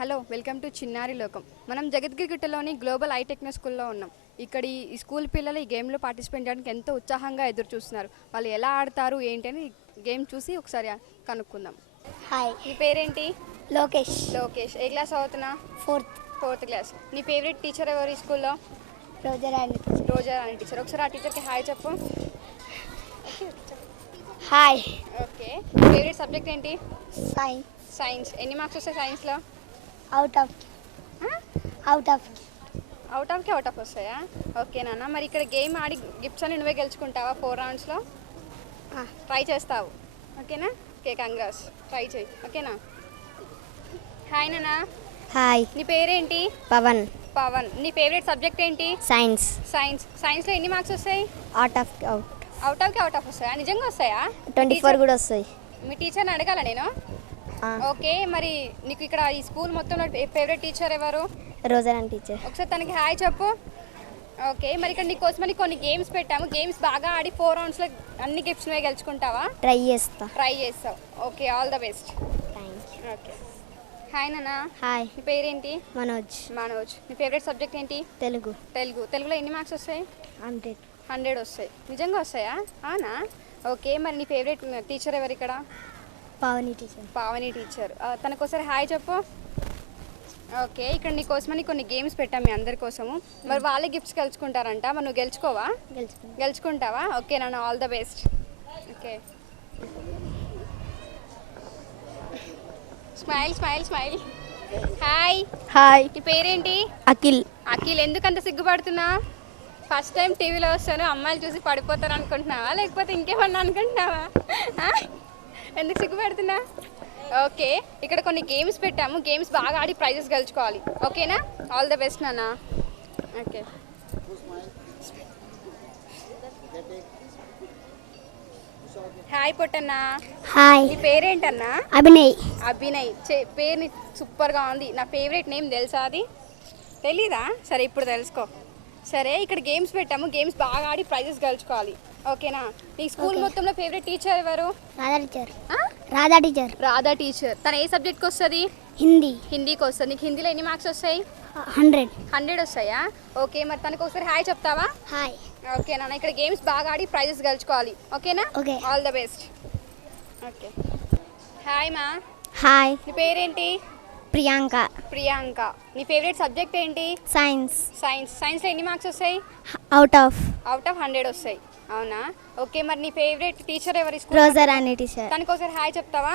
Hello welcome to చిన్నారి లోకం. మనం జగద్గిరిగుట్టలోని గ్లోబల్ ఐటెక్నో స్కూల్లో ఉన్నాం. ఇక్కడ ఈ స్కూల్ పిల్లలు ఈ గేమ్లో పార్టిసిపేట్ చేయడానికి ఎంతో ఉత్సాహంగా ఎదురు చూస్తున్నారు. వాళ్ళు ఎలా ఆడతారు ఏంటని గేమ్ చూసి ఒకసారి కనుక్కుందాం. హాయ్, నీ పేరేంటి? లోకేష్. లోకేష్. ఏ క్లాస్ అవుతున్నా? Fourth class. నీ ఫేవరెట్ టీచర్ ఎవరు ఈ స్కూల్లో? రోజా రోజా టీచర్. ఒకసారి ఆ టీచర్కి హాయ్ చెప్పు. హాయ్. ఓకే. ఫేవరెట్ సబ్జెక్ట్ ఏంటి? సైన్స్. ఎన్ని మార్క్స్ వస్తాయి సైన్స్లో? అవుట్ ఆఫ్ వస్తాయా? ఓకే నాన్న. మరి ఇక్కడ గేమ్ ఆడి గిఫ్ట్స్ అని నువ్వే గెలుచుకుంటావా 4 రౌండ్స్లో? ట్రై చేస్తావు ఓకేనా? Okay, congrats. ట్రై చేయి ఓకేనా? హాయ్ నాన్న. హాయ్. నీ పేరేంటి? పవన్. నీ ఫేవరెట్ సబ్జెక్ట్ ఏంటి? సైన్స్లో ఎన్ని మార్క్స్ వస్తాయి? అవుట్ ఆఫ్ వస్తాయా? నిజంగా వస్తాయా? 24 కూడా వస్తాయి. మీ టీచర్ని అడగాల నేను. ఓకే, మరి నీకు ఇక్కడ ఈ స్కూల్ మొత్తంలో ఫేవరెట్ టీచర్ ఎవరు? రోజా టీచర్. ఒకసారి తనకి హాయ్ చెప్పు. ఓకే, మరి ఇక్కడ నీకోసమని కొన్ని గేమ్స్ పెట్టాము. గేమ్స్ బాగా ఆడి 4 రౌండ్స్లో అన్ని గిఫ్ట్స్ నువ్వే గెలుచుకుంటావా? ట్రై చేస్తావు. Okay, all the best. Okay. Hi నాన్న. హాయ్. నీ పేరేంటి? మనోజ్. నీ ఫేవరెట్ సబ్జెక్ట్ ఏంటి? తెలుగులో ఎన్ని మార్క్స్ వస్తాయి? 100 వస్తాయి. నిజంగా వస్తాయా? అవునా? ఓకే, మరి నీ ఫేవరెట్ టీచర్ ఎవరు ఇక్కడ? పావని టీచర్. తనకోసారి హాయ్ చెప్పు. ఓకే, ఇక్కడ నీకోసమని కొన్ని గేమ్స్ పెట్టాం మీ అందరి కోసము. మరి వాళ్ళే గిఫ్ట్స్ గెలుచుకుంటారంట. మరి నువ్వు గెలుచుకుంటావా? ఓకే నాన్న, all the best. Okay, smile. Hi. నీ పేరేంటి? అఖిల్. ఎందుకంత సిగ్గుపడుతున్నా? ఫస్ట్ టైం టీవీలో వస్తాను, అమ్మాయిలు చూసి పడిపోతారు అనుకుంటున్నావా, లేకపోతే ఇంకేమన్నా అనుకుంటున్నావా? ఎందుకు సిగ్గుపెడుతున్నా? ఓకే, ఇక్కడ కొన్ని గేమ్స్ పెట్టాము. గేమ్స్ బాగా ఆడి ప్రైజెస్ గెలుచుకోవాలి ఓకేనా? ఆల్ ద బెస్ట్ నాన్న. ఓకే. హాయ్ పొట్టన్నా. హాయ్. నీ పేరేంటన్నా? అభినయ్. పేరుని సూపర్గా ఉంది. నా ఫేవరెట్ నేమ్ తెలుసా? అది తెలీదా? సరే, ఇప్పుడు తెలుసుకో. సరే, ఇక్కడ గేమ్స్ పెట్టాము. గేమ్స్ బాగా ఆడి ప్రైజెస్ గెలుచుకోవాలి ఓకేనా? నీ స్కూల్ మొత్తంలో ఫేవరెట్ టీచర్ ఎవరు? రాధా టీచర్. తన ఏ సబ్జెక్ట్కి వస్తుంది? హిందీకి వస్తుంది. నీకు హిందీలో ఎన్ని మార్క్స్ వస్తాయి? 100 వస్తాయా? ఓకే, మరి తనకు ఒకసారి హాయ్ చెప్తావా? హాయ్. ఓకే నాన్న, ఇక్కడ గేమ్స్ బాగా ఆడి ప్రైజెస్ గెలుచుకోవాలి ఓకేనా? All the best. Okay. Hi మా. హాయ్. నీ పేరేంటి? ప్రియాంక. నీ ఫేవరెట్ సబ్జెక్ట్ ఏంటి? సైన్స్లో ఎన్ని మార్క్స్ వస్తాయి? అవుట్ ఆఫ్ 100 వస్తాయి. అవునా? ఓకే, మరి నీ ఫేవరెట్ టీచర్ ఎవరు? రోజా టీచర్. తనకు ఒకసారి హాయ్ చెప్తావా?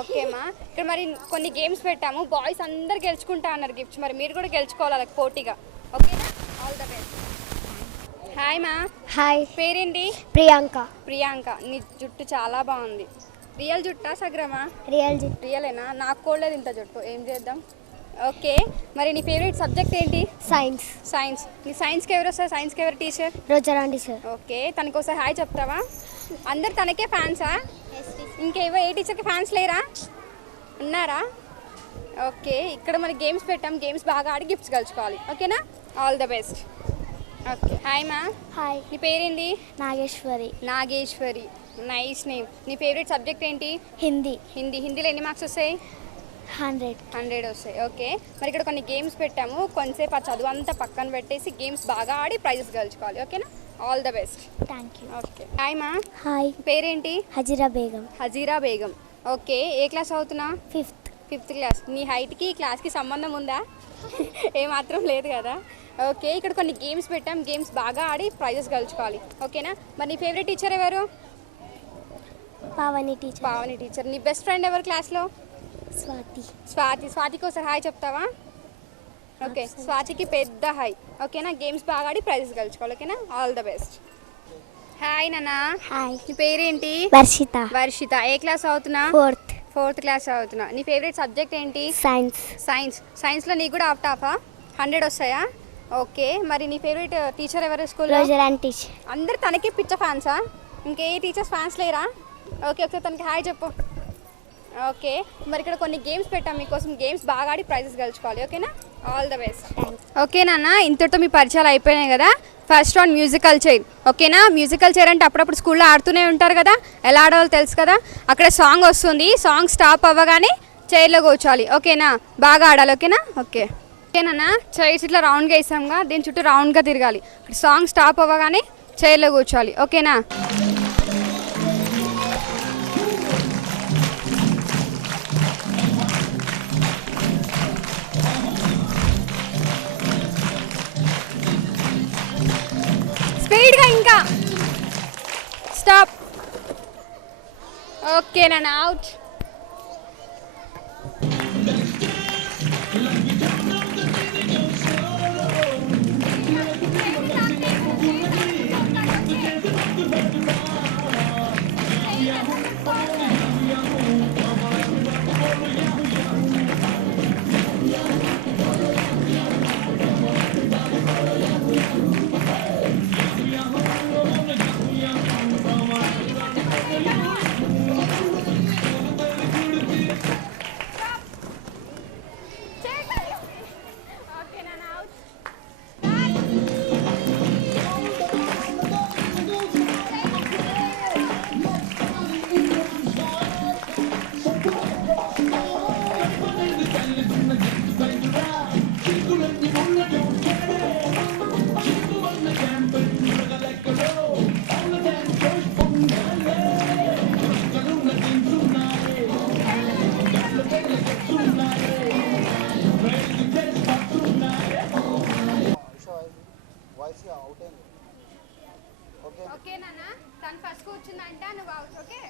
ఓకే మా. ఇక్కడ మరి కొన్ని గేమ్స్ పెట్టాము. బాయ్స్ అందరు గెలుచుకుంటా అన్నారు గిఫ్ట్స్. మరి మీరు కూడా గెలుచుకోవాలి అలా పోటీగా ఓకేనా? All the best. హాయ్ మా. హాయ్. పేరేంటి? ప్రియాంక. నీ జుట్టు చాలా బాగుంది. రియల్ జుట్టా సగ్రమా? రియలేనా? నాకు కోడలేదు ఇంత జుట్టు. ఏం చేద్దాం? ఓకే, మరి నీ ఫేవరెట్ సబ్జెక్ట్ ఏంటి? సైన్స్. నీ సైన్స్కి ఎవరు వస్తారు? సైన్స్కి ఎవరు టీచర్? రోజా టీచర్. ఓకే, తనకోసారి హాయ్ చెప్తావా? అందరు తనకే ఫ్యాన్సా? ఇంకేవో ఏ టీచర్కి ఫ్యాన్స్ లేరా? ఉన్నారా? ఓకే, ఇక్కడ మరి గేమ్స్ పెట్టాం. గేమ్స్ బాగా ఆడి గిఫ్ట్స్ గెలుచుకోవాలి ఓకేనా? All the best. Okay. Hi మా. హాయ్. నీ పేరేంటి? నాగేశ్వరి. Nice name. నీ ఫేవరెట్ సబ్జెక్ట్ ఏంటి? హిందీలో ఎన్ని మార్క్స్ వస్తాయి? 100 వస్తాయి. ఓకే, మరి ఇక్కడ కొన్ని గేమ్స్ పెట్టాము. కొంతసేపు ఆ చదువు అంతా పక్కన పెట్టేసి గేమ్స్ బాగా ఆడి ప్రైజెస్ గెలుచుకోవాలి ఓకేనా? All the best. Okay. Hi మా. హాయ్. పేరేంటి? హజీరా బేగం. ఓకే, ఏ క్లాస్ అవుతున్నా? Fifth class. నీ హైట్కి ఈ క్లాస్కి సంబంధం ఉందా? ఏమాత్రం లేదు కదా? ఓకే, ఇక్కడ కొన్ని గేమ్స్ పెట్టాం. గేమ్స్ బాగా ఆడి ప్రైజెస్ గెలుచుకోవాలి ఓకేనా? మరి నీ ఫేవరెట్ టీచర్ ఎవరు? పావని టీచర్. నీ బెస్ట్ ఫ్రెండ్ ఎవరు క్లాస్లో? స్వాతికి ఒకసారి హాయ్ చెప్తావా? ఓకే, స్వాతికి పెద్ద హాయ్ ఓకేనా? గేమ్స్ బాగా ఆడి ప్రైజెస్ గెలుచుకోవాలి ఓకేనా? All the best. హాయ్ నాన్న. హాయ్. నీ పేరేంటి? వర్షిత. ఏ క్లాస్ అవుతున్నా? ఫోర్త్ క్లాస్ అవుతున్నా. నీ ఫేవరెట్ సబ్జెక్ట్ ఏంటి? సైన్స్లో నీకు కూడా అవుట్ ఆఫా? 100 వస్తాయా? ఓకే, మరి నీ ఫేవరెట్ టీచర్ ఎవరు స్కూల్లో? రోజా టీచర్. అందరు తనకే పిచ్చ ఫ్యాన్సా? ఇంకే టీచర్స్ ఫ్యాన్స్ లేరా? ఓకే, ఒకసారి తనకి హాయ్ చెప్పు. ఓకే, మరి ఇక్కడ కొన్ని గేమ్స్ పెట్టాం మీకోసం. గేమ్స్ బాగా ఆడి ప్రైజెస్ గెలుచుకోవాలి ఓకేనా? All the best. ఓకే నాన్న, ఇంతటితో మీ పరిచయాలు అయిపోయినాయి కదా. ఫస్ట్ రౌండ్ మ్యూజికల్ చైర్ ఓకేనా? మ్యూజికల్ చైర్ అంటే అప్పుడప్పుడు స్కూల్లో ఆడుతూనే ఉంటారు కదా, ఎలా ఆడాలో తెలుసు కదా. అక్కడ సాంగ్ వస్తుంది. సాంగ్ స్టాప్ అవ్వగానే చైర్లో కూర్చోవాలి. ఓకేనా? బాగా ఆడాలి. ఓకేనా? ఓకేనా? చైర్స్ ఇట్లా రౌండ్గా వేసాంగా, దీని చుట్టూ రౌండ్గా తిరగాలి. సాంగ్ స్టాప్ అవ్వగానే చైర్లో కూర్చోవాలి. ఓకేనా? స్పీడ్గా ఇంకా. స్టాప్. ఓకేనా? అవుట్. ఓకేనా? తను ఫస్ట్ కూర్చుందంటే నువ్వు అవుట్. ఓకే.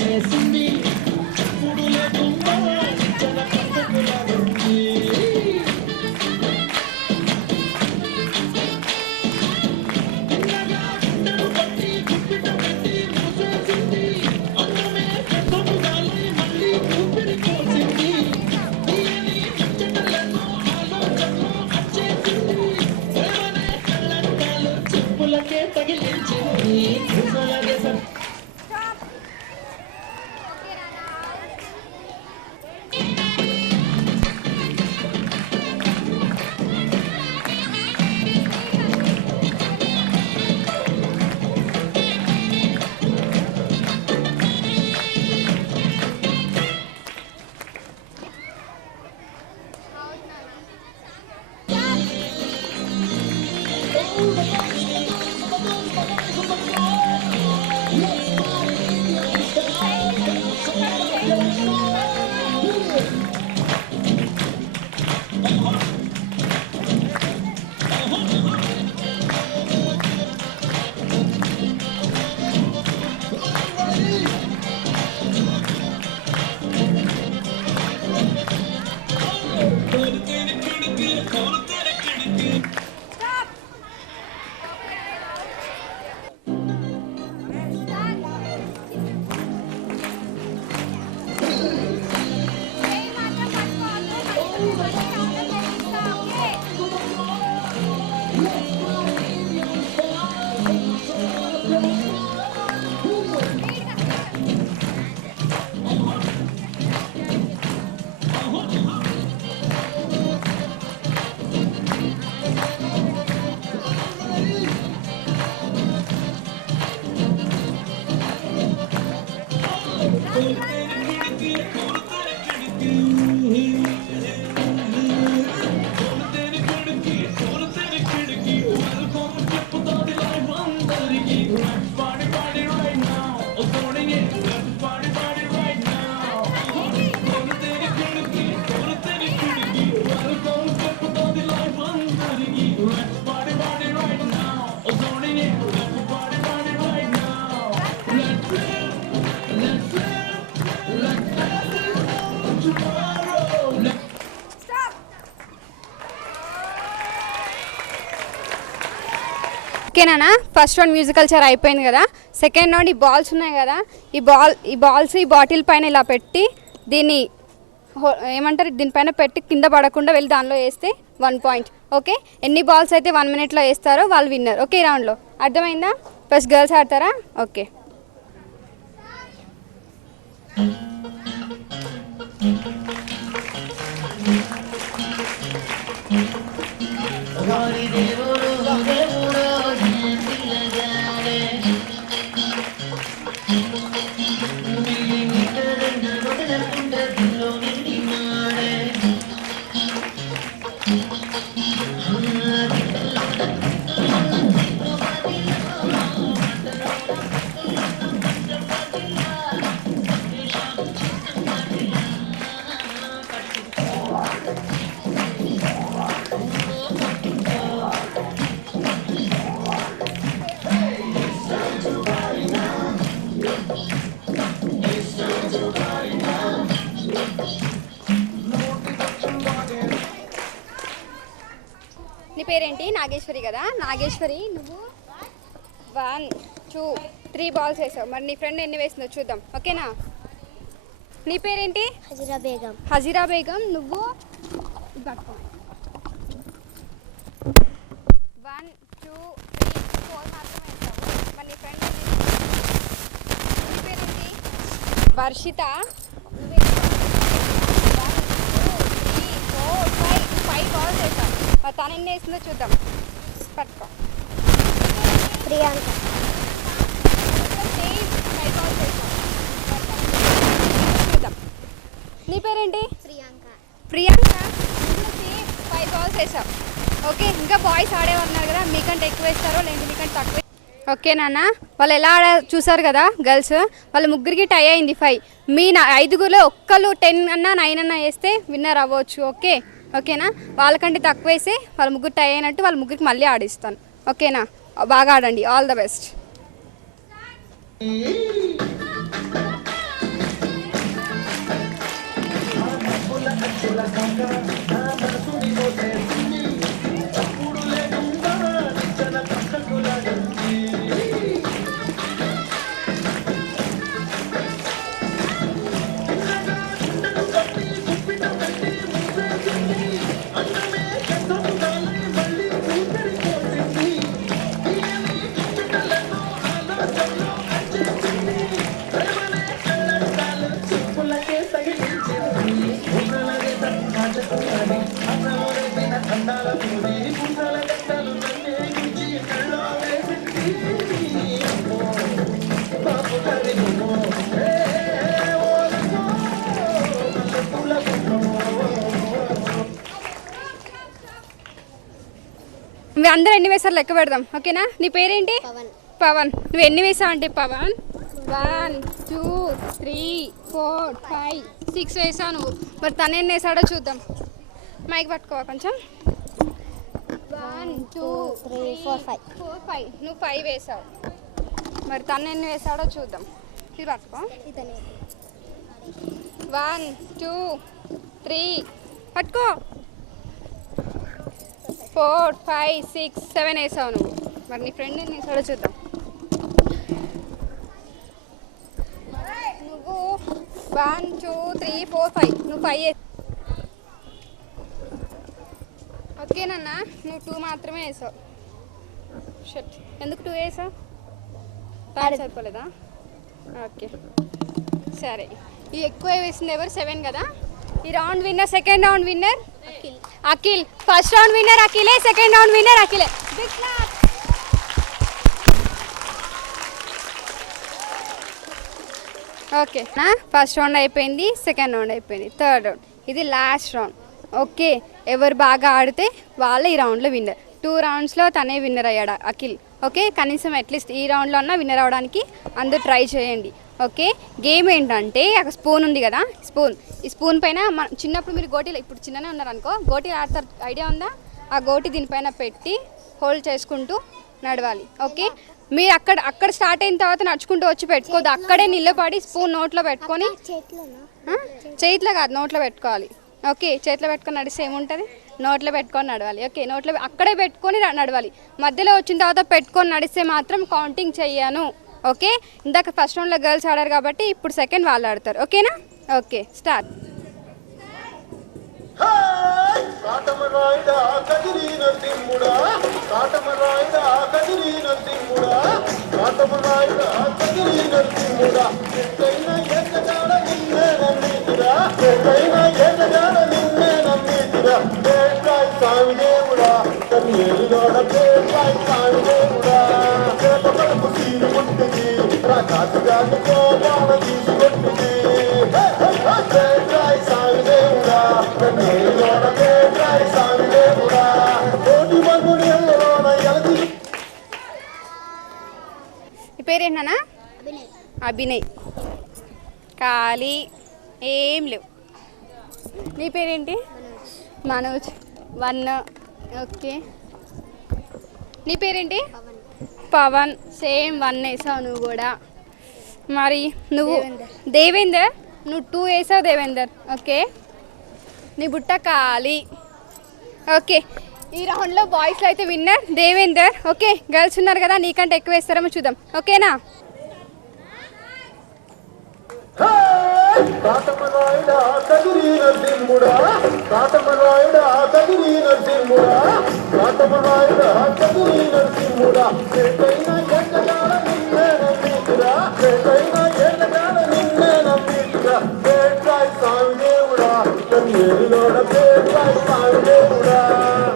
చేసింది ఓకేనా? ఫస్ట్ రౌండ్ మ్యూజికల్ చైర్ అయిపోయింది కదా. సెకండ్ రౌండ్ ఈ బాల్స్ ఉన్నాయి కదా, ఈ బాల్స్ ఈ బాటిల్ పైన ఇలా పెట్టి దీన్ని ఏమంటారు దీనిపైన పెట్టి కింద పడకుండా వెళ్ళి దానిలో వేస్తే 1 పాయింట్. ఓకే, ఎన్ని బాల్స్ అయితే 1 మినిట్లో వేస్తారో వాళ్ళు విన్నర్. ఓకే, ఈ రౌండ్లో అర్థమైందా? ఫస్ట్ గర్ల్స్ ఆడతారా? ఓకే. నీ పేరేంటి? నాగేశ్వరి కదా. నాగేశ్వరి, నువ్వు 1 2 3 బాల్స్ వేసావు. మరి నీ ఫ్రెండ్ ఎన్ని వేసిందో చూద్దాం. ఓకేనా? నీ పేరేంటి? హజీరా బేగం. హజీరా బేగం, నువ్వు 1 2 3 4 మాత్రమే వేసావు. మరి నీ ఫ్రెండ్ నీ పేరేంటి? వర్షిత, నువ్వు 1 2 3 4 5 బాల్స్ వేసావు. మరి తను ఎన్ని వేసిందో చూద్దాం. పట్టుకో. ప్రియాంక. 5 బాల్స్ వేసావు. చూద్దాం. నీ పేరేంటి? ప్రియాంక. ప్రియాంక, 5 బాల్స్ వేసావు. ఓకే, ఇంకా బాయ్స్ ఆడేవారు కదా, మీకంటే ఎక్కువ వేస్తారో లేదంటే మీకంటే తక్కువ. ఓకే నాన్న, వాళ్ళు ఎలా చూసారు కదా గర్ల్స్, వాళ్ళ ముగ్గురికి టై అయింది 5. మీ 5గురిలో ఒక్కళ్ళు 10 అన్నా 9 అన్నా వేస్తే విన్నర్ అవ్వచ్చు. ఓకే, ఓకేనా? వాళ్ళకంటే తక్కువ వేస్తే వాళ్ళ ముగ్గురు టై అయినట్టు, వాళ్ళ ముగ్గురికి మళ్ళీ ఆడిస్తాను. ఓకేనా? బాగా ఆడండి. All the best. అందరూ ఎన్ని వేసారు లెక్క పెడదాం. ఓకేనా? నీ పేరేంటి? పవన్. నువ్వు ఎన్ని వేసావు అంటే పవన్? 1 2 3 4 5 6 వేసావు నువ్వు. మరి తను ఎన్ని వేసాడో చూద్దాం. మైక్ పట్టుకోవా కొంచెం. 1 2 3 4 5 నువ్వు 5 వేసావు. మరి తను ఎన్ని వేసాడో చూద్దాం. ఇది పట్టుకో. 1 2 3 పట్టుకో. 4 5 6 7 వేసావు నువ్వు. మరి నీ ఫ్రెండ్ ఎన్ని వేసాడో చూద్దాం. నువ్వు 1 2 3 4 5 నువ్వు 5 వేసావు. ఓకేనన్నా, నువ్వు 2 మాత్రమే వేసావు. షట్, ఎందుకు 2 వేసావు? సరిపోలేదా? ఓకే, సరే. ఈ ఎక్కువ వేసింది ఎవరు? 7 కదా. ఈ round winner, second round winner Akhil. First round winner అఖిలే, సెకండ్ రౌండ్ విన్నర్ అఖిలే. Big clap. Okay, first round అయిపోయింది, సెకండ్ రౌండ్ అయిపోయింది, థర్డ్ రౌండ్ ఇది లాస్ట్ రౌండ్. ఓకే, ఎవరు బాగా ఆడితే వాళ్ళే ఈ రౌండ్లో విన్నర్. 2 రౌండ్స్లో తనే విన్నర్ అయ్యాడు అఖిల్. ఓకే, కనీసం అట్లీస్ట్ ఈ రౌండ్లో అన్నా విన్నర్ అవ్వడానికి అందరూ ట్రై చేయండి. ఓకే, గేమ్ ఏంటంటే అక్కడ స్పూన్ ఉంది కదా, ఈ స్పూన్ పైన చిన్నప్పుడు మీరు గోటీలు, ఇప్పుడు చిన్ననే ఉన్నారనుకో, గోటీలు ఆడతారు, ఐడియా ఉందా? ఆ గోటి దీనిపైన పెట్టి హోల్డ్ చేసుకుంటూ నడవాలి. ఓకే, మీరు అక్కడ స్టార్ట్ అయిన తర్వాత నడుచుకుంటూ వచ్చి పెట్టుకోదు, అక్కడే నిలబడి స్పూన్ నోట్లో పెట్టుకొని, చేతిలో కాదు నోట్లో పెట్టుకోవాలి. ఓకే, చేతిలో పెట్టుకొని నడిస్తే ఏముంటుంది? నోట్లో పెట్టుకొని నడవాలి. ఓకే, నోట్లో అక్కడే పెట్టుకొని నడవాలి. మధ్యలో వచ్చిన తర్వాత పెట్టుకొని నడిస్తే మాత్రం కౌంటింగ్ చెయ్యను. ఓకే, ఇందాక ఫస్ట్ రౌండ్లో గర్ల్స్ ఆడారు కాబట్టి ఇప్పుడు సెకండ్ వాళ్ళు ఆడతారు. ఓకేనా? Okay, start. కాటమరాయుడా కదిరి నరసింహుడా, కాటమరాయుడా కదిరి నరసింహుడా, కాటమరాయుడా కదిరి నరసింహుడా, ఎక్కైనా ఎక్కడాడ నిన్నే నమ్మితిరా, ఎక్కైనా ఎక్కడాడ నిన్నే నమ్మితిరా, పేట్రాయి స్వామి దేవుడా, కన్యేరులోడ పేట్రాయి స్వామి దేవుడా, చేత కడుపు తీరు ముట్టిది, రాకాసుగాని కోపాల తీసి కొట్టిది, పేట్రాయి స్వామి దేవుడా, కన్యేరులోడ పేట్రాయి స్వామి దేవుడా, కోటి మందుని ఎల్లలోన ఎలది. ఈ పేరేంటన్నా? అభినయ్. ఖాళీ ఏం లేవు. నీ పేరేంటి? మనోజ్. 1. ఓకే, నీ పేరేంటి? పవన్. సేమ్ 1 వేసావు నువ్వు కూడా. మరి నువ్వు దేవేందర్. నువ్వు 2 వేసావు దేవేందర్. ఓకే, నీ బుట్ట ఖాళీ. ఓకే, ఈ రౌండ్లో బాయ్స్లో అయితే విన్నర్ దేవేందర్. ఓకే, గర్ల్స్ ఉన్నారు కదా, నీకంటే ఎక్కువ వేస్తారేమో చూద్దాం. ఓకేనా? కాటమరాయుడా కదిరి నరసింహుడా, కాటమరాయుడా కదిరి నరసింహుడా, కాటమరాయుడా కదిరి నరసింహుడా, ఎక్కైనా ఎక్కడాడ నిన్నే నమ్మితిరా, ఎక్కైనా ఎక్కడాడ నిన్నే నమ్మితిరా, పేట్రాయి స్వామి దేవుడా, కన్యేరులోడ పేట్రాయి స్వామి దేవుడా,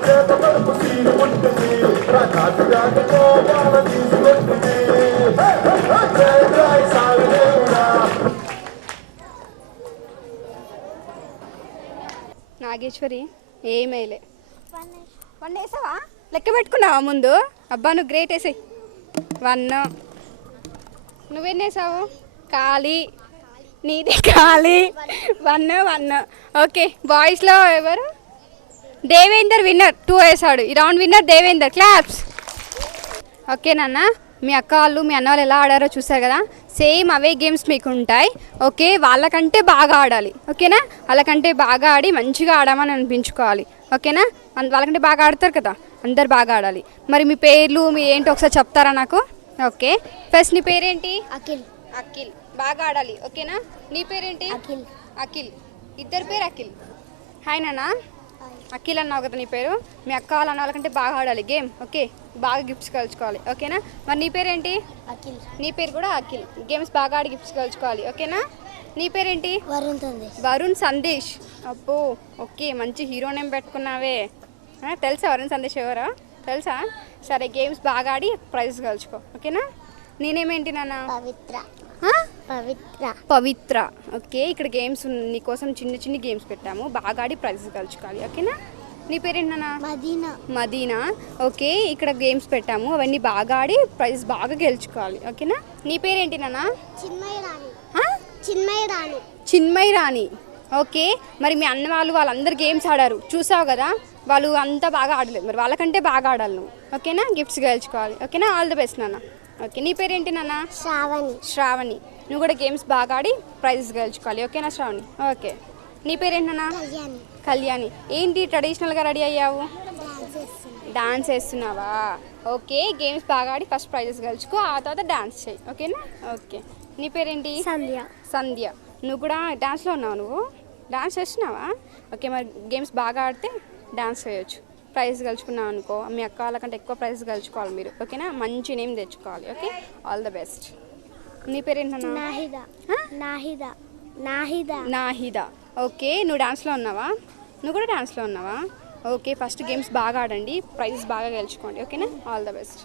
చేత కడుపు తీరు ముట్టిది, రాకాసుగాని కోపాల తీసి కొట్టిది, పేట్రాయి స్వామి దేవుడా. నాగేశ్వరి ఏమైలే. 1 వేసావా? లెక్క పెట్టుకున్నావా ముందు? అబ్బా నువ్వు గ్రేట్ వేసాయి. 1. నువ్వెన్ని వేసావు? ఖాళీ. నీది ఖాళీ. 1. ఓకే, బాయ్స్లో ఎవరు? దేవేందర్ విన్నర్. 2 వేసాడు. ఈ round winner Devender. Claps. Okay నాన్న, మీ అక్క వాళ్ళు మీ అన్న వాళ్ళు ఎలా ఆడారో చూసారు కదా. సేమ్ అవే గేమ్స్ మీకు ఉంటాయి. ఓకే, వాళ్ళకంటే బాగా ఆడాలి. ఓకేనా? వాళ్ళకంటే బాగా ఆడి మంచిగా ఆడామని అనిపించుకోవాలి. ఓకేనా? వాళ్ళకంటే బాగా ఆడతారు కదా, అందరు బాగా ఆడాలి. మరి మీ పేర్లు మీ ఏంటో ఒకసారి చెప్తారా నాకు? ఓకే, ఫస్ట్ నీ పేరేంటి? అఖిల్. అఖిల్. బాగా ఆడాలి. ఓకేనా? నీ పేరేంటి? అఖిల్. అఖిల్. ఇద్దరు పేరు అఖిల్. హాయ్ నాన్న. అఖిల్ అన్నావు కదా నీ పేరు. మీ అక్క వాళ్ళు అన్న వాళ్ళకంటే బాగా ఆడాలి గేమ్. ఓకే, బాగా గిఫ్ట్స్ కలుచుకోవాలి. ఓకేనా? మరి నీ పేరేంటి? అఖిల్. నీ పేరు కూడా అఖిల్. గేమ్స్ బాగా ఆడి గిఫ్ట్స్ కలుచుకోవాలి. ఓకేనా? నీ పేరేంటి? వరుణ్ సందేశ్. వరుణ్ సందేశ్. అబ్బో, ఓకే, మంచి హీరో నేమ్ పెట్టుకున్నావే. తెలుసా వరుణ్ సందేశ్ ఎవరో? తెలుసా? సరే, గేమ్స్ బాగా ఆడి ప్రైజ్ కలుచుకో. ఓకేనా? నేనేమేంటి నాన్న? పవిత్ర. పవిత్ర. పవిత్ర. ఓకే, ఇక్కడ గేమ్స్ నీకోసం చిన్న చిన్న గేమ్స్ పెట్టాము, బాగా ఆడి ప్రైజ్ కలుచుకోవాలి. ఓకేనా? నీ పేరేంటి నాన్న? మదీనా. మదీనా. ఓకే, ఇక్కడ గేమ్స్ పెట్టాము, అవన్నీ బాగా ఆడి ప్రైజ్ బాగా గెలుచుకోవాలి. ఓకేనా? నీ పేరేంటి నాన్న? చిన్మయ రాణి. చిన్మయ రాణి. చిన్మయి రాణి. ఓకే, మరి మీ అన్న వాళ్ళు వాళ్ళందరూ గేమ్స్ ఆడారు చూసావు కదా, వాళ్ళు అంతా బాగా ఆడలేదు, మరి వాళ్ళకంటే బాగా ఆడాలి నువ్వు. ఓకేనా? గిఫ్ట్స్ గెలుచుకోవాలి. ఓకేనా? ఆల్ ది బెస్ట్ నాన్న. ఓకే, నీ పేరేంటి నాన్న? శ్రావణి. శ్రావణి. నువ్వు కూడా గేమ్స్ బాగా ఆడి ప్రైజెస్ గెలుచుకోవాలి. ఓకేనా శ్రావణి? ఓకే, నీ పేరేంటి నాన్న? కళ్యాణి. కళ్యాణి. ఏంటి ట్రెడిషనల్గా రెడీ అయ్యావు? డాన్స్ చేస్తుంది. డాన్స్ వేస్తున్నావా? ఓకే, గేమ్స్ బాగా ఆడి ఫస్ట్ ప్రైజెస్ గెలుచుకో, ఆ తర్వాత డాన్స్ చేయి. ఓకేనా? ఓకే, నీ పేరేంటి? సంధ్య. సంధ్య. నువ్వు కూడా డాన్స్లో ఉన్నావు, నువ్వు డాన్స్ చేస్తున్నావా? ఓకే, మరి గేమ్స్ బాగా ఆడితే డాన్స్ చేయొచ్చు, ప్రైజ్ గెలుచుకున్నావు అనుకో, మీ అక్క వాళ్ళకంటే ఎక్కువ ప్రైజ్ గెలుచుకోవాలి మీరు. ఓకేనా? మంచి నేమ్ తెచ్చుకోవాలి. Okay, all the best. నీ పేరేంటన్నా? నాహిదా. నాహిదా. నాహిదా. నాహిదా. ఓకే, నువ్వు డాన్స్లో ఉన్నావా? నువ్వు కూడా డాన్స్లో ఉన్నావా? ఓకే, ఫస్ట్ గేమ్స్ బాగా ఆడండి, ప్రైజెస్ బాగా గెలుచుకోండి. ఓకేనా? All the best.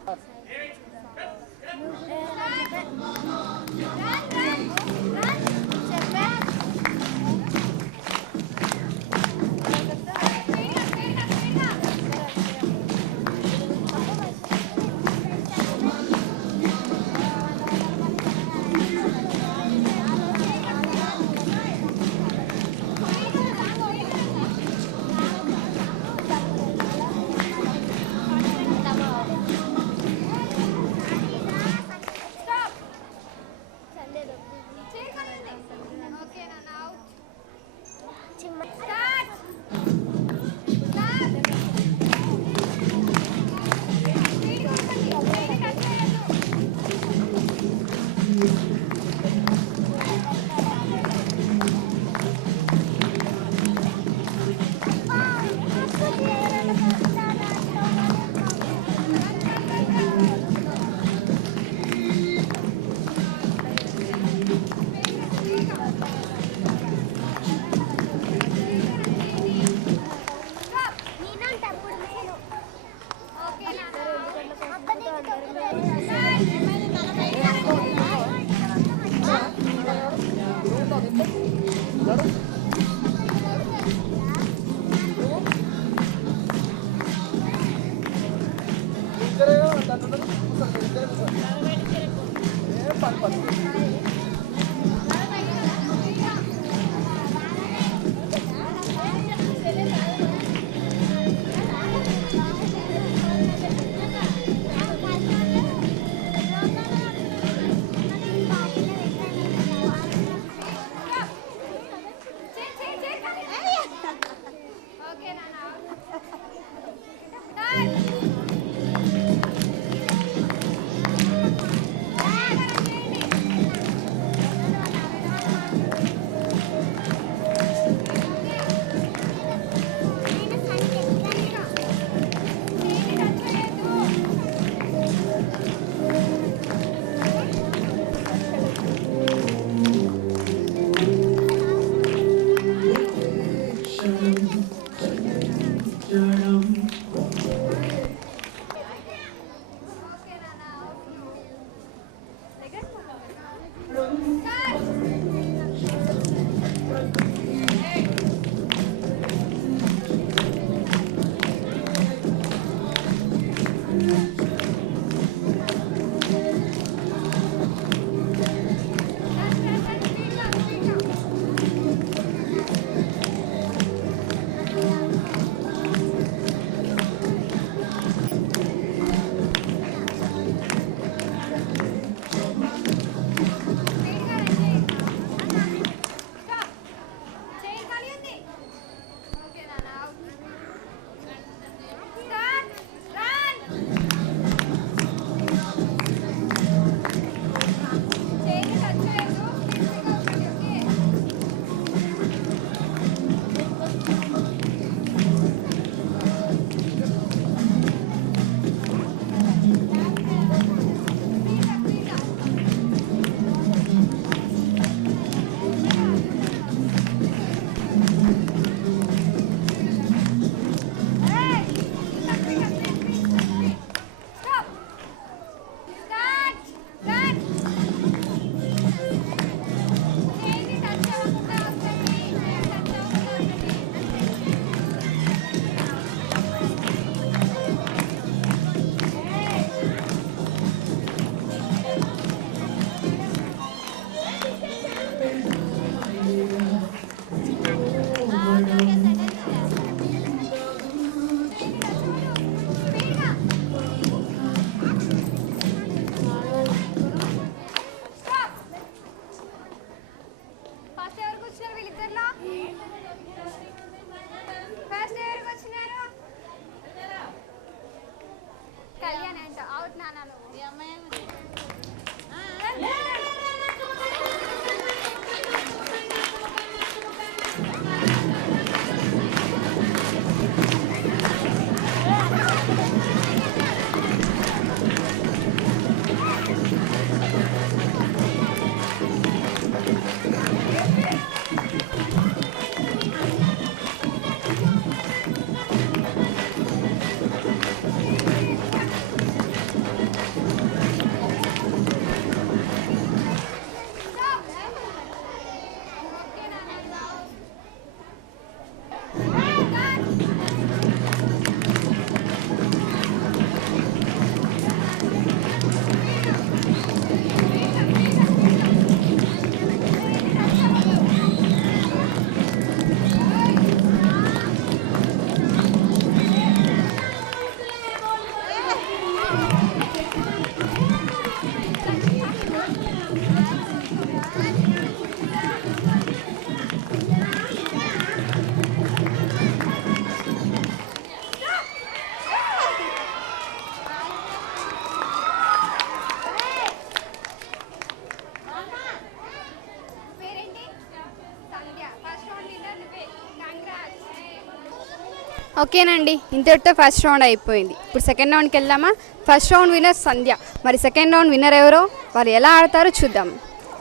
ఓకేనండి, ఇంతటితో ఫస్ట్ రౌండ్ అయిపోయింది. ఇప్పుడు సెకండ్ రౌండ్కి వెళ్దామా? ఫస్ట్ రౌండ్ విన్నర్ సంధ్య. మరి సెకండ్ రౌండ్ విన్నర్ ఎవరో, వారు ఎలా ఆడతారో చూద్దాం.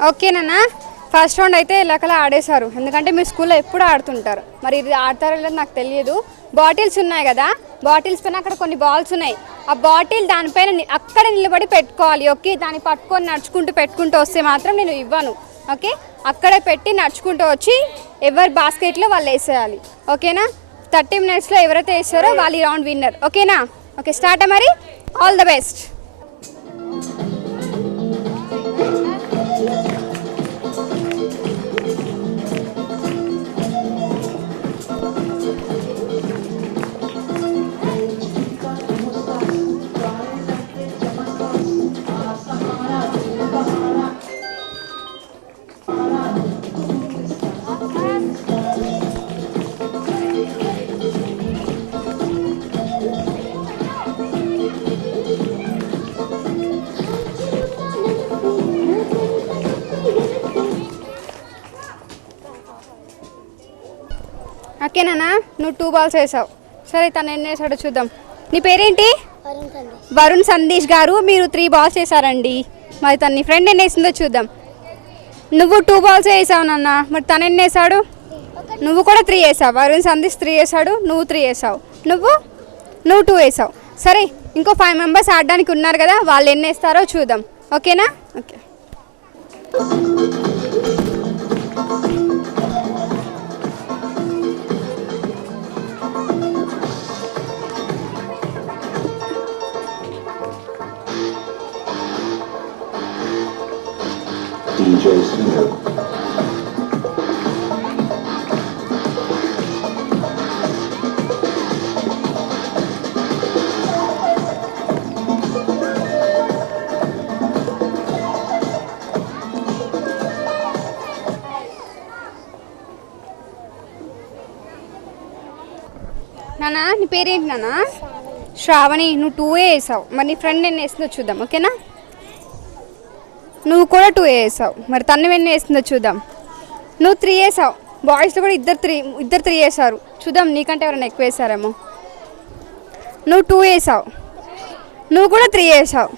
ఓకేనా? ఫస్ట్ రౌండ్ అయితే ఎలాకలా ఆడేశారు, ఎందుకంటే మీరు స్కూల్లో ఎప్పుడు ఆడుతుంటారు. మరి ఇది ఆడతారో లేదో నాకు తెలియదు. బాటిల్స్ ఉన్నాయి కదా, బాటిల్స్ పైన అక్కడ కొన్ని బాల్స్ ఉన్నాయి. ఆ బాటిల్ దానిపైన అక్కడ నిలబడి పెట్టుకోవాలి. ఓకే, దాన్ని పట్టుకొని నడుచుకుంటూ పెట్టుకుంటూ వస్తే మాత్రం నేను ఇవ్వను. ఓకే, అక్కడే పెట్టి నడుచుకుంటూ వచ్చి ఎవరి బాస్కెట్లో వాళ్ళు వేసేయాలి. ఓకేనా? 30 minutesలో ఎవరైతే వేస్తారో వాళ్ళు ఈ రౌండ్ విన్నర్. ఓకేనా? Okay, start. మరి ఆల్ ద బెస్ట్. ఓకేనా? నువ్వు 2 balls వేసావు. సరే, తను ఎన్ని వేసాడో చూద్దాం. నీ పేరేంటి? వరుణ్ సందేశ్ గారు. మీరు 3 balls వేసారండి. మరి తన నీ ఫ్రెండ్ ఎన్ని వేసిందో చూద్దాం. నువ్వు 2 balls వేసావు నాన్న, మరి తను ఎన్ని వేసాడు? నువ్వు కూడా 3 వేసావు. వరుణ్ సందేశ్ 3 వేసాడు, నువ్వు 3 వేసావు. నువ్వు 2 వేసావు. సరే, ఇంకో 5 మెంబర్స్ ఆడడానికి ఉన్నారు కదా, వాళ్ళు ఎన్ని వేస్తారో చూద్దాం. ఓకేనా? ఓకే. DJ Smith. నానా, నీ పేరేంటి నానా? శ్రావణి. నువ్వు 2 వేసావు. మరి నీ ఫ్రెండ్ ఎన్ని వేస్తుందో చూద్దాం. ఓకేనా? నువ్వు కూడా 2 వేసావు. మరి తను ఎన్ని వేస్తుందో చూద్దాం. నువ్వు 3 వేసావు. బాయ్స్లో కూడా ఇద్దరు 3 వేసారు. చూద్దాం నీకంటే ఎవరైనా ఎక్కువ వేసారేమో. నువ్వు 2 వేసావు. నువ్వు కూడా 3 వేసావు.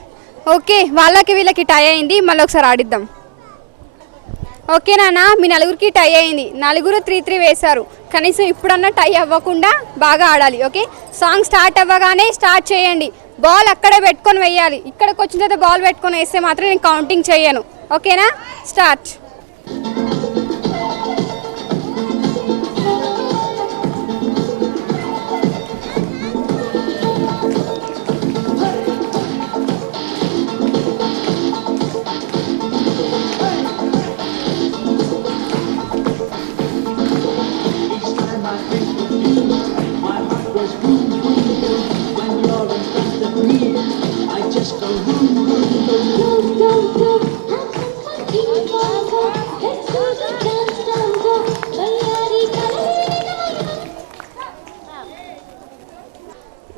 ఓకే, వాళ్ళకి వీళ్ళకి టై అయింది. మళ్ళీ ఒకసారి ఆడిద్దాం. ఓకే నాన్న, మీ నలుగురికి టై అయింది. నలుగురు 3 వేశారు. కనీసం ఇప్పుడన్నా టై అవ్వకుండా బాగా ఆడాలి. ఓకే, సాంగ్ స్టార్ట్ అవ్వగానే స్టార్ట్ చేయండి. బాల్ అక్కడే పెట్టుకొని వేయాలి. ఇక్కడికి వచ్చిన తర్వాత బాల్ పెట్టుకొని వేస్తే మాత్రం నేను కౌంటింగ్ చేయను. ఓకేనా? స్టార్ట్.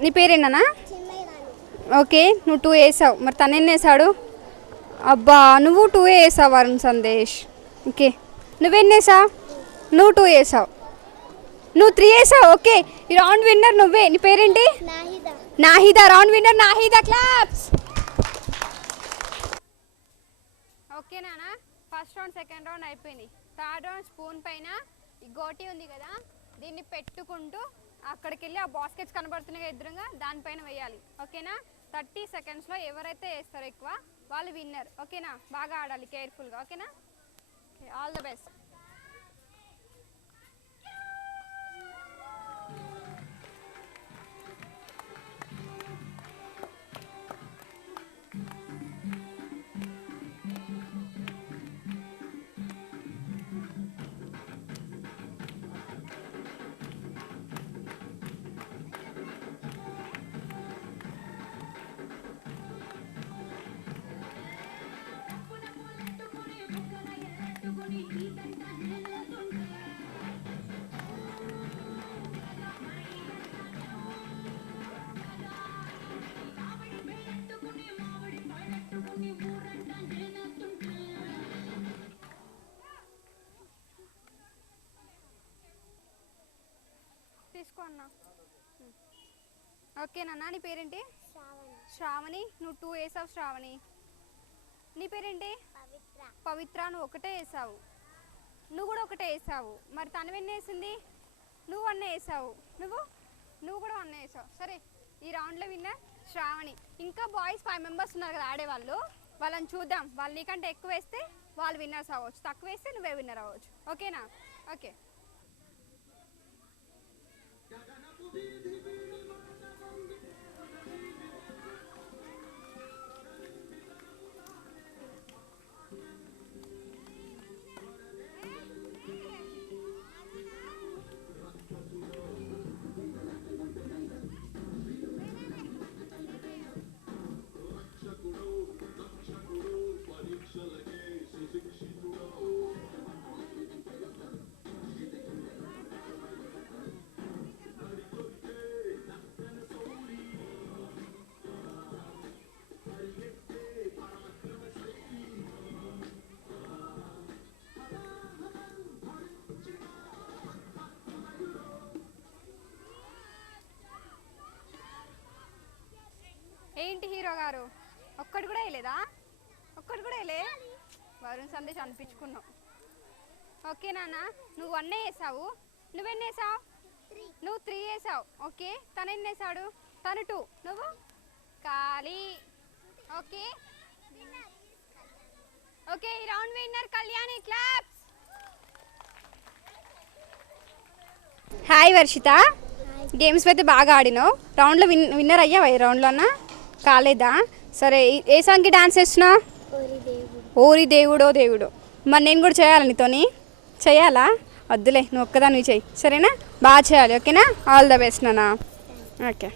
నీ పేరేనా? ఓకే, నువ్వు 2 వేసావు. మరి తను ఎన్ని వేసాడు? అబ్బా, నువ్వు 2 వేసావు వరుణ్ సందేశ్. ఓకే, నువ్వెన్ని వేసావు? నువ్వు 2 వేసావు. నువ్వు 3 వేసావు. ఓకే, ఈ రౌండ్ విన్నర్ నువ్వే. నీ పేరేంటి? Nahida. Round winner Nahida. Claps. Okay నాన్న, ఫస్ట్ రౌండ్ సెకండ్ రౌండ్ అయిపోయింది. థర్డ్ రౌండ్ స్పూన్ పైన ఈ గోటి ఉంది కదా, దీన్ని పెట్టుకుంటూ అక్కడికి వెళ్ళి ఆ బాస్కెట్స్ కనబడుతున్నాయి ఎదురుగా, దానిపైన వేయాలి. ఓకేనా? 30 సెకండ్స్లో ఎవరైతే వేస్తారో ఎక్కువ వాళ్ళు విన్నర్. ఓకేనా? బాగా ఆడాలి కేర్ఫుల్గా. ఓకేనా? Okay, all the best. తీసుకో అన్న. ఓకే నాన్న, నీ పేరేంటి? శ్రావణి. నువ్వు 2 వేసావు శ్రావణి. నీ పేరేంటి? పవిత్ర. నువ్వు 1 వేసావు. నువ్వు కూడా 1 వేసావు. మరి తను ఎన్ని వేసింది? నువ్వు 1 వేసావు. నువ్వు కూడా 1 వేసావు. సరే, ఈ రౌండ్లో విన్నర్ శ్రావణి. ఇంకా బాయ్స్ 5 మెంబర్స్ ఉన్నారు కదా ఆడేవాళ్ళు, వాళ్ళని చూద్దాం. వాళ్ళు నీకంటే ఎక్కువ వేస్తే వాళ్ళు విన్నర్స్ అవ్వచ్చు, తక్కువ వేస్తే నువ్వే విన్నర్ అవ్వచ్చు. ఓకేనా? ఓకే. ఏంటి హీరో గారు, ఒక్కడు కూడా వేయలేదా? ఒక్కడు కూడా వేయలే. వరుణ్ సందేశ్ అనిపించుకున్నావు. ఓకే నాన్న, నువ్వు 1 వేసావు. నువ్వెన్ని వేసావు? నువ్వు 3 వేసావు. ఓకే, తను ఎన్ని వేసాడు? తను 2, నువ్వు ఖాళీ. ఓకే ఓకే, ఈ round winner Kalyani. Claps. Hi Varshita, games అయితే బాగా ఆడినావు. రౌండ్లో విన్నర్ అయ్యావా? ఈ రౌండ్లో అన్నా కాలేదా? సరే, ఏ సాంగ్కి డాన్స్ చేస్తున్నావు? ఓరి దేవుడో దేవుడు. మరి నేను కూడా చేయాలా నీతోని? చేయాలా? వద్దులే, నువ్వు ఒక్కదాన్ని చెయ్యి, సరేనా? బాగా చేయాలి, ఓకేనా? ఆల్ ద బెస్ట్ నాన్న. ఓకే.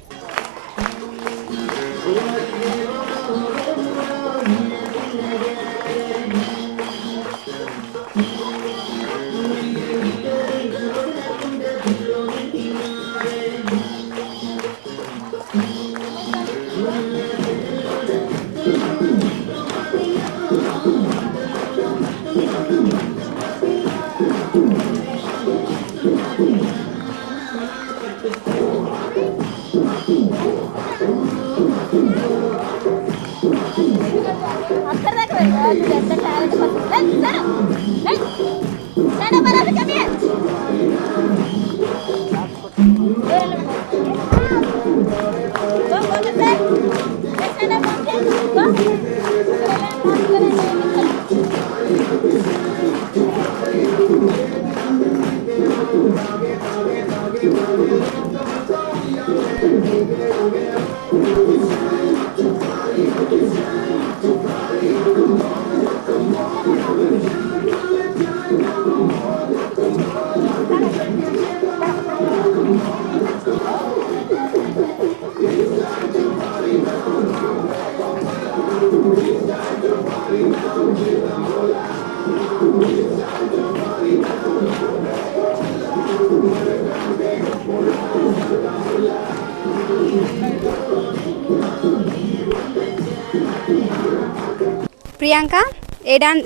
ప్రియాంక,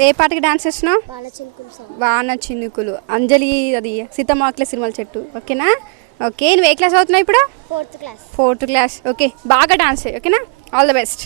ఏ పాటకి డాన్స్ చేస్తున్నావు? వాన చినుకులు. అంజలి అది సీతమ్మాకుల సినిమాల చెట్టు. ఓకేనా? ఓకే, నువ్వు ఏ క్లాస్ అవుతున్నావు ఇప్పుడు? 4th class. ఓకే, బాగా డాన్స్ చేయి, ఓకేనా? All the best.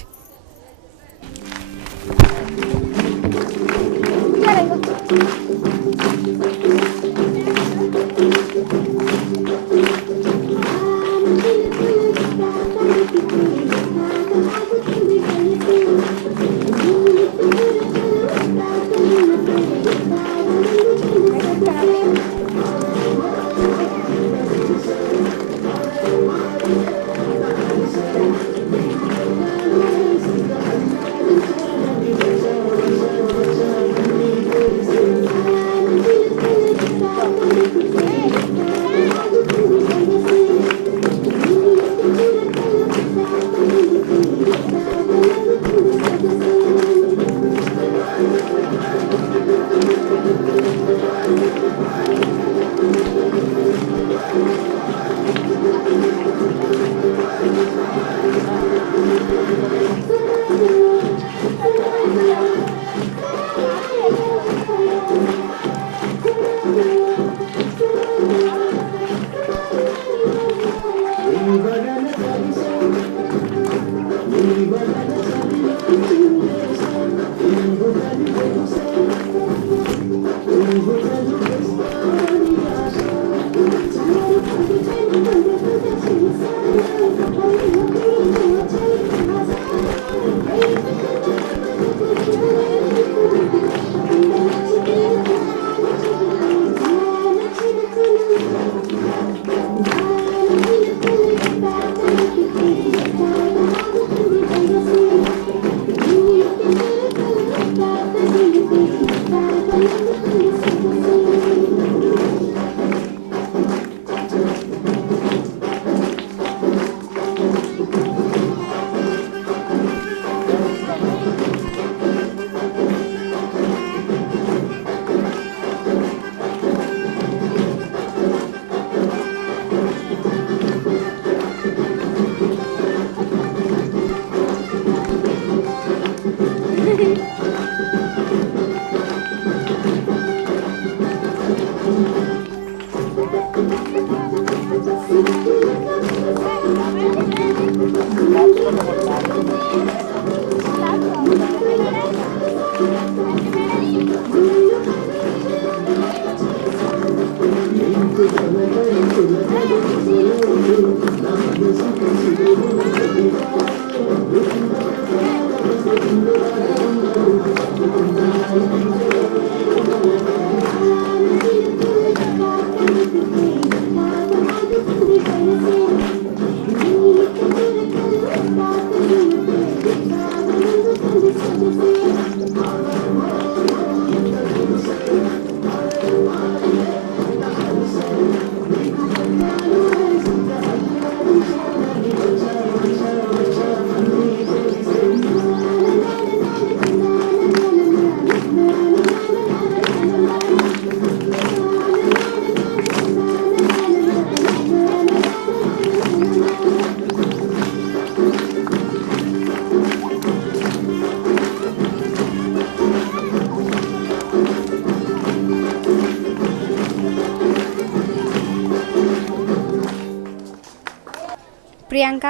Priyanka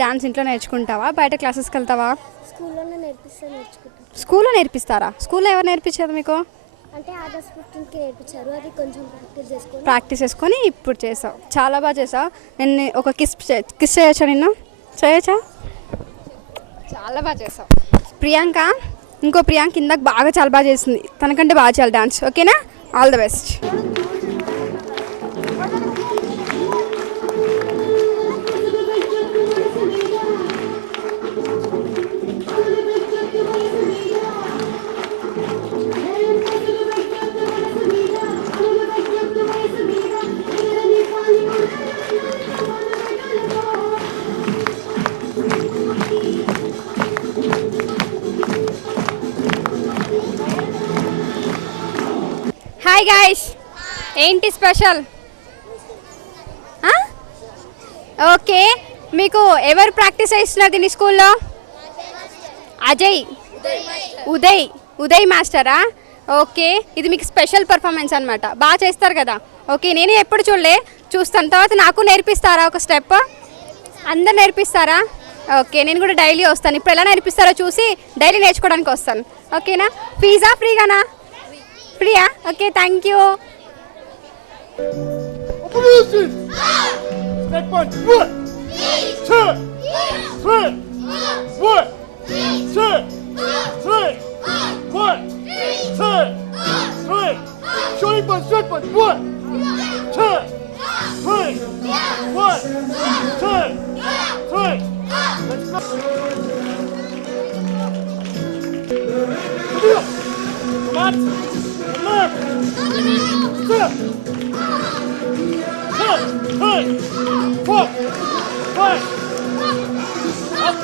dance ఇంట్లో నేర్చుకుంటావా, బయట క్లాసెస్కి వెళ్తావా? స్కూల్లోనే నేర్చుకుంటాం. స్కూల్లో నేర్పిస్తారా? స్కూల్లో ఎవరు నేర్పించారు మీకు? అంటే ఆగస్ట్ 15కి నేర్పించారు, అది కొంచెం ప్రాక్టీస్ చేసుకొని ఇప్పుడు చేసావు. చాలా బాగా చేసావు. నేను ఒక కిస్ చేయొచ్చా? నిన్ను చేయొచ్చా? చాలా బాగా చేసావు ప్రియాంక. ఇంకో ప్రియాంక ఇందాక బాగా చాలా బాగా చేసింది, తనకంటే బాగా చేయాలి డాన్స్. ఓకేనా? All the best. Hi guys, ఏంటి స్పెషల్? ఓకే, మీకు ఎవరు ప్రాక్టీస్ చేస్తున్నారు దీని స్కూల్లో? అజయ్, ఉదయ్ మాస్టరా? ఓకే, ఇది మీకు స్పెషల్ పర్ఫార్మెన్స్ అనమాట. బాగా చేస్తారు కదా? ఓకే, నేను ఎప్పుడు చూస్తాను. తర్వాత నాకు నేర్పిస్తారా ఒక స్టెప్? అందరు నేర్పిస్తారా? ఓకే, నేను కూడా డైలీ వస్తాను. ఇప్పుడు ఎలా నేర్పిస్తారో చూసి డైలీ నేర్చుకోవడానికి వస్తాను. ఓకేనా? ఫీజా ఫ్రీగానా? Priya. Okay, thank you. Step one, 1, 2, 3, 1, 2, 3, 1, 2, 3. Showing one, step one, 1, 2, 3, 1, 2, 3. Let's go. Come on. Left. Step. 2, 3, 4, 5. Up.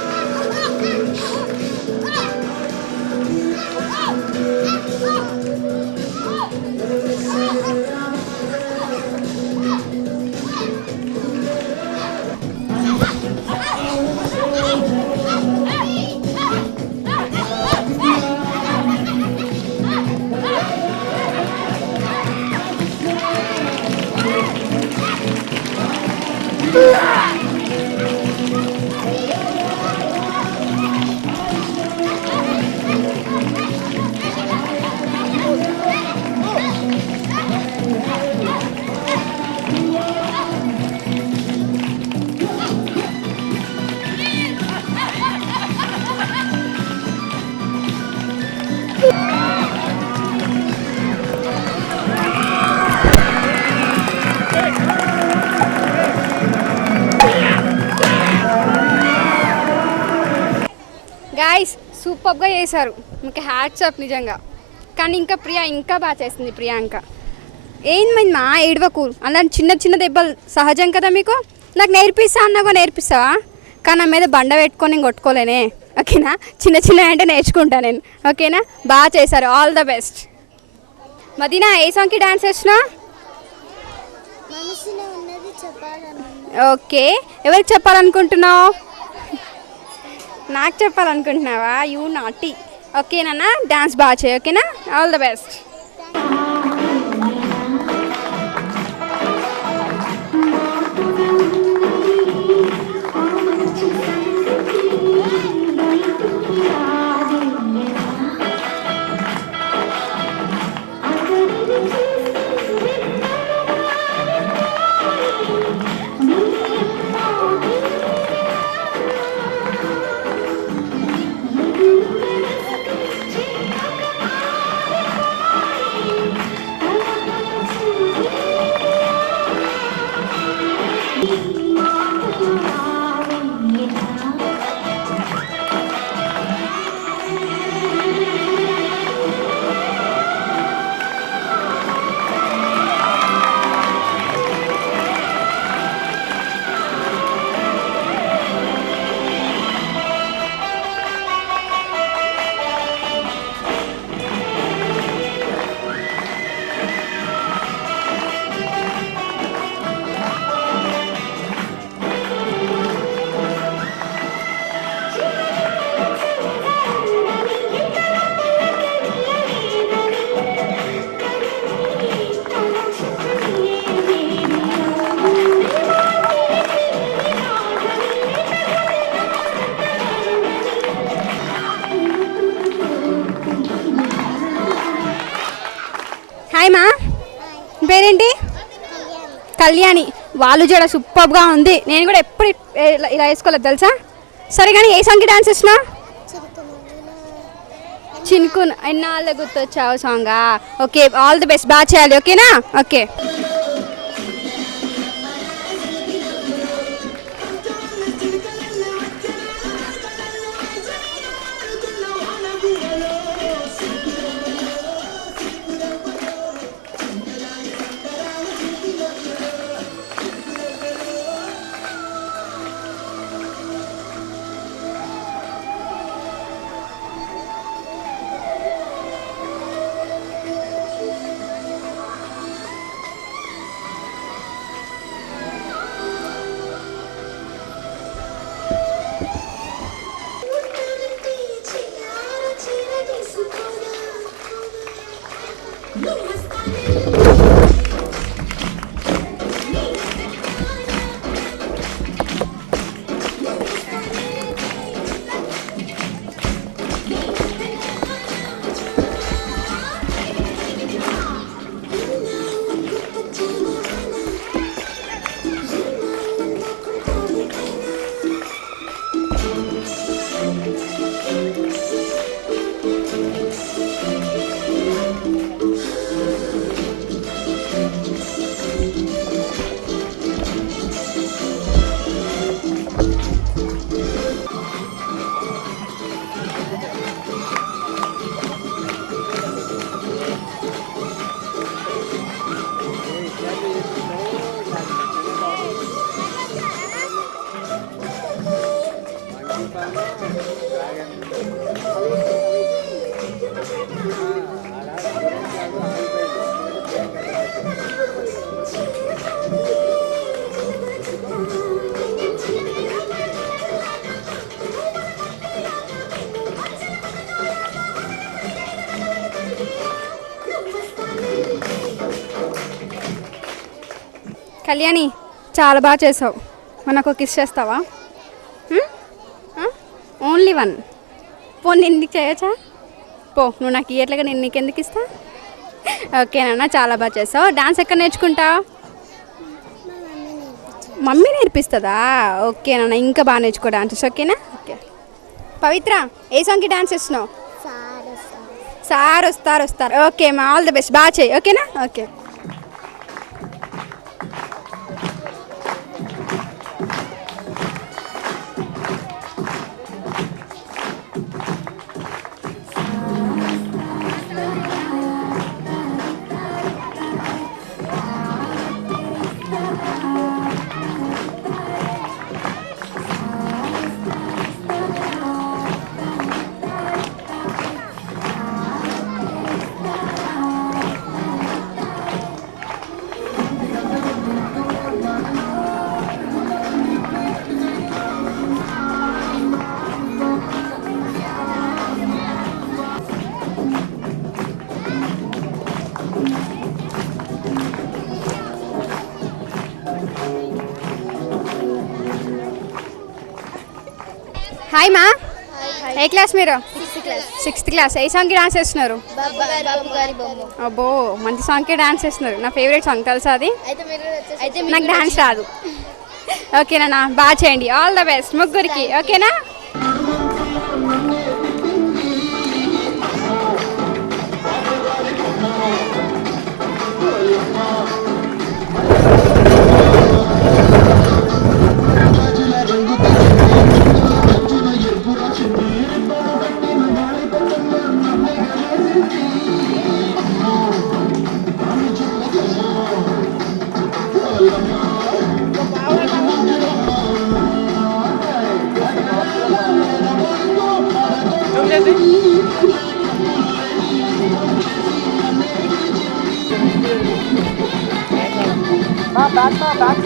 Guys, సూపర్గా చేశారు. మీకు హ్యాట్స్ ఆఫ్ నిజంగా. కానీ ఇంకా ప్రియా ఇంకా బాగా చేస్తుంది. ప్రియాంక ఏందమ్మా ఏడవకు, అలా చిన్న దెబ్బలు సహజం కదా మీకు. నాకు నేర్పిస్తా అన్నాగో నేర్పిస్తావా? కానీ నా మీద బండ పెట్టుకొని నేను కొట్టుకోలేనే. ఓకేనా? చిన్న అంటే నేర్చుకుంటా నేను. ఓకేనా? బాగా చేశారు. All the best. మదీనా, ఏ సాంగ్కి డాన్స్ చేసినా? ఓకే, ఎవరికి చెప్పాలనుకుంటున్నావు? నాకు చెప్పాలనుకుంటున్నావా? You naughty. ఓకేనా? డాన్స్ బాగా చేయి. ఓకేనా? All the best. పేరేంటి? కళ్యాణి. వాళ్ళు జడ సూపర్గా ఉంది. నేను కూడా ఎప్పుడు ఇలా వేసుకోలేదు తెలుసా. సరే కానీ ఏ సాంగ్కి డాన్స్ చేసినా? చినుకు ఎన్నాళ్ళ గుర్తొచ్చావు సాంగా. ఓకే, ఆల్ ది బెస్ట్, బాగా చేయాలి. ఓకేనా? ఓకే. కళ్యాణి, చాలా బాగా చేసావు. మనకు కిస్ చేస్తావా? Only one. పో, నేను నీకు చేయొచ్చా? పో, నువ్వు నాకు ఇయర్లుగా నేను నీకు ఎందుకు ఇస్తా? ఓకేనా, చాలా బాగా చేసావు. డాన్స్ ఎక్కడ నేర్చుకుంటావు? మమ్మీ నేర్పిస్తుందా? ఓకేనా, ఇంకా బాగా నేర్చుకో డాన్సెస్. ఓకేనా? ఓకే. పవిత్ర, ఏ సాంగ్కి డాన్స్ చేస్తున్నావు? సార్ వస్తారు. ఓకే మా, ఆల్ ది బెస్ట్, బాగా చేయి. ఓకేనా? ఓకే. హాయ్ మా, ఏ క్లాస్ మీరు? Sixth class. ఏ సాంగ్కి డాన్స్ చేస్తున్నారు? అబ్బో, మంచి సాంగ్కి డాన్స్ చేస్తున్నారు. నా ఫేవరెట్ సాంగ్ తెలుసా అది? నాకు డాన్స్ రాదు. ఓకేనా, బాగా చేయండి. ఆల్ ద బెస్ట్ ముగ్గురికి. ఓకేనా? Back.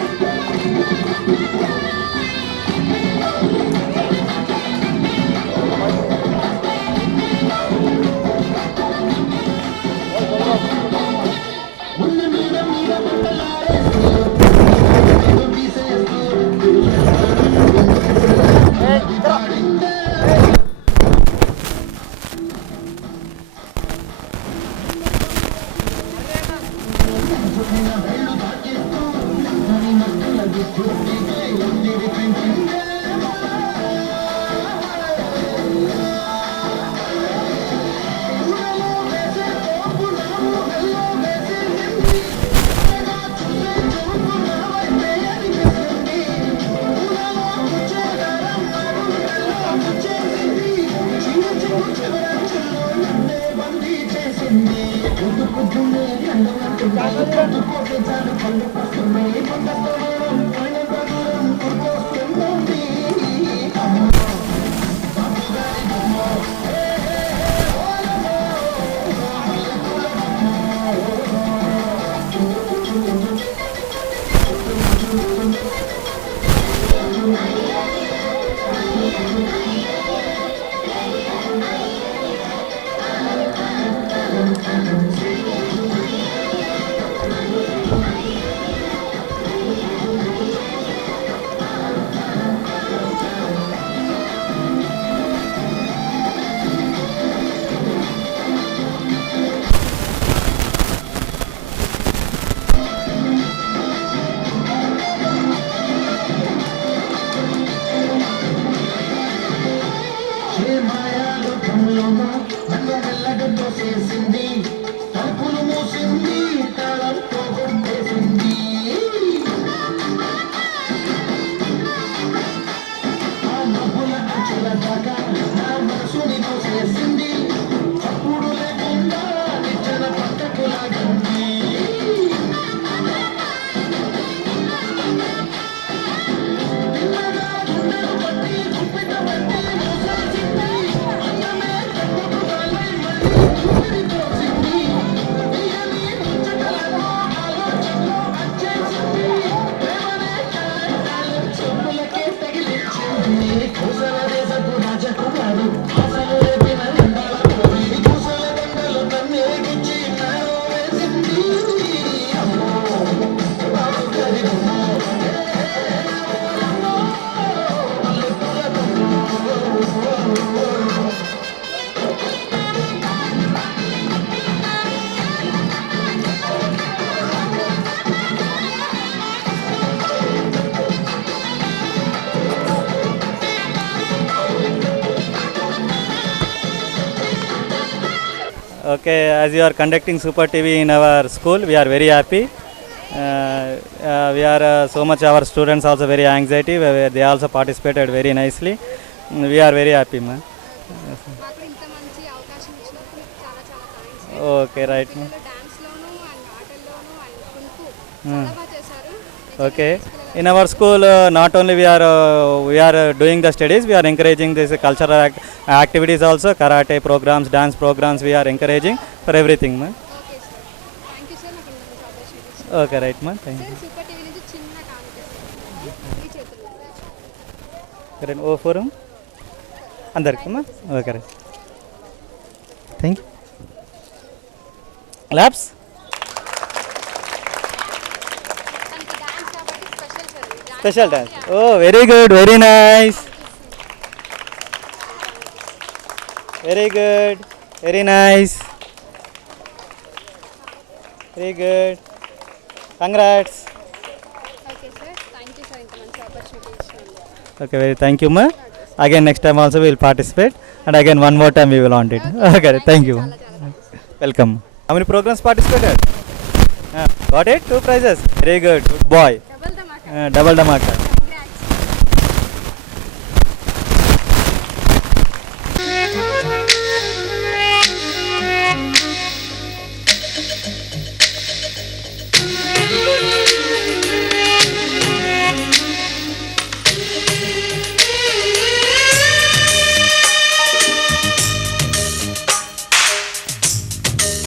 Okay, as you are conducting Super TV in our school, we are very happy. We are so much our students also very anxiety. They also participated very nicely. We are very happy, man. మాకు ఇంత మంచి అవకాశం ఇచ్చినందుకు మీకు చాలా చాలా thanks. Okay, right, man. డాన్స్లోను and ఆటల్లోను అండ్ కుంకు చాలా బాగా చేశారు. Okay, in our school, not only we are doing the studies, we are encouraging this cultural activities also, karate programs, dance programs. We are encouraging for everything, man. Okay sir, thank you sir. నాకు ఇంత మంచి opportunity. Okay, right, man. Thank you. Sir super TV నుంచి చిన్న కానుక ఈ చేతుల్లో. Correct. Oh, forum. అందరికి అమ్మా. Okay, right. Thank you. Labs. తనకి డాన్స్ కాబట్టి special sir. Special dance. Oh very good, very nice, very good, very nice, very good, congrats. Okay sir, thank you sir ఇంత మంచి ఆపర్చునిటీ ఇచ్చినందుకు. Okay, very thank you, ma. Again, next time also we will participate, and again one more time we will want it. Okay, thank you. Welcome. How many programs participated? Got it? 2 prizes. Very good. Good boy. Double Dhamaka. Double dhamaka.